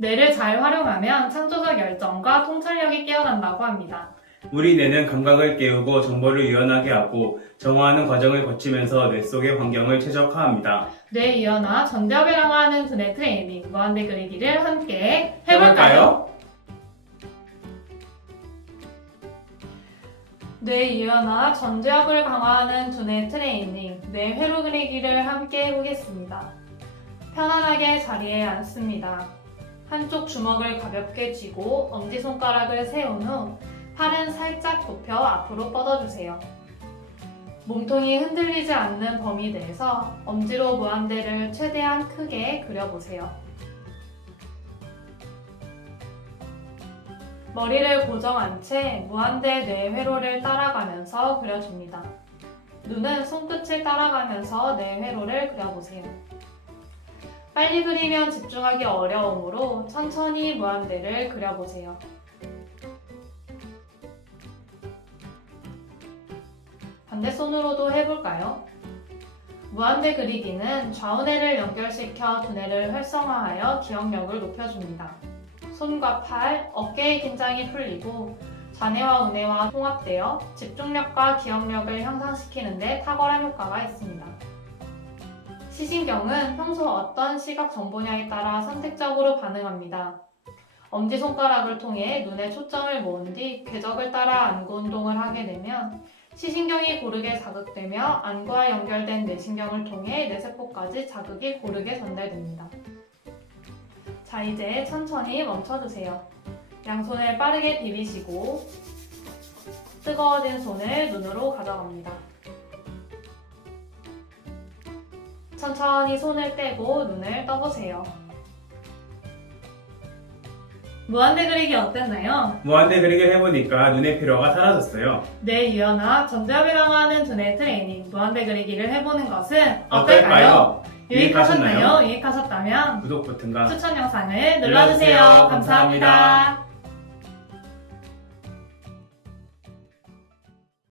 뇌를 잘 활용하면 창조적 열정과 통찰력이 깨어난다고 합니다. 우리 뇌는 감각을 깨우고 정보를 유연하게 하고 정화하는 과정을 거치면서 뇌 속의 환경을 최적화합니다. 뇌 이완화, 전대압을 강화하는 두뇌 트레이닝, 무한대 그리기를 함께 해볼까요? 뇌 이완화, 전두엽을 강화하는 두뇌 트레이닝, 뇌 회로 그리기를 함께 해보겠습니다. 편안하게 자리에 앉습니다. 한쪽 주먹을 가볍게 쥐고 엄지손가락을 세운 후 팔은 살짝 굽혀 앞으로 뻗어주세요. 몸통이 흔들리지 않는 범위 내에서 엄지로 무한대를 최대한 크게 그려보세요. 머리를 고정한 채 무한대 뇌 회로를 따라가면서 그려줍니다. 눈은 손끝을 따라가면서 뇌 회로를 그려보세요. 빨리 그리면 집중하기 어려우므로 천천히 무한대를 그려보세요. 반대손으로도 해볼까요? 무한대 그리기는 좌우뇌를 연결시켜 두뇌를 활성화하여 기억력을 높여줍니다. 손과 팔, 어깨의 긴장이 풀리고 좌뇌와 우뇌와 통합되어 집중력과 기억력을 향상시키는 데 탁월한 효과가 있습니다. 시신경은 평소 어떤 시각 정보냐에 따라 선택적으로 반응합니다. 엄지손가락을 통해 눈에 초점을 모은 뒤 궤적을 따라 안구 운동을 하게 되면 시신경이 고르게 자극되며 안구와 연결된 뇌신경을 통해 뇌세포까지 자극이 고르게 전달됩니다. 자, 이제 천천히 멈춰주세요. 양손을 빠르게 비비시고 뜨거워진 손을 눈으로 가져갑니다. 천천히 손을 떼고 눈을 떠보세요. 무한대 그리기 어땠나요? 무한대 그리기를 해보니까 눈의 피로가 사라졌어요. 뇌 유연화, 전두엽을 강화하는 두뇌 트레이닝, 무한대 그리기를 해보는 것은 어떨까요? 어떨까요? 유익하셨나요? 유익하셨다면 구독 버튼과 추천 영상을 눌러주세요. 감사합니다.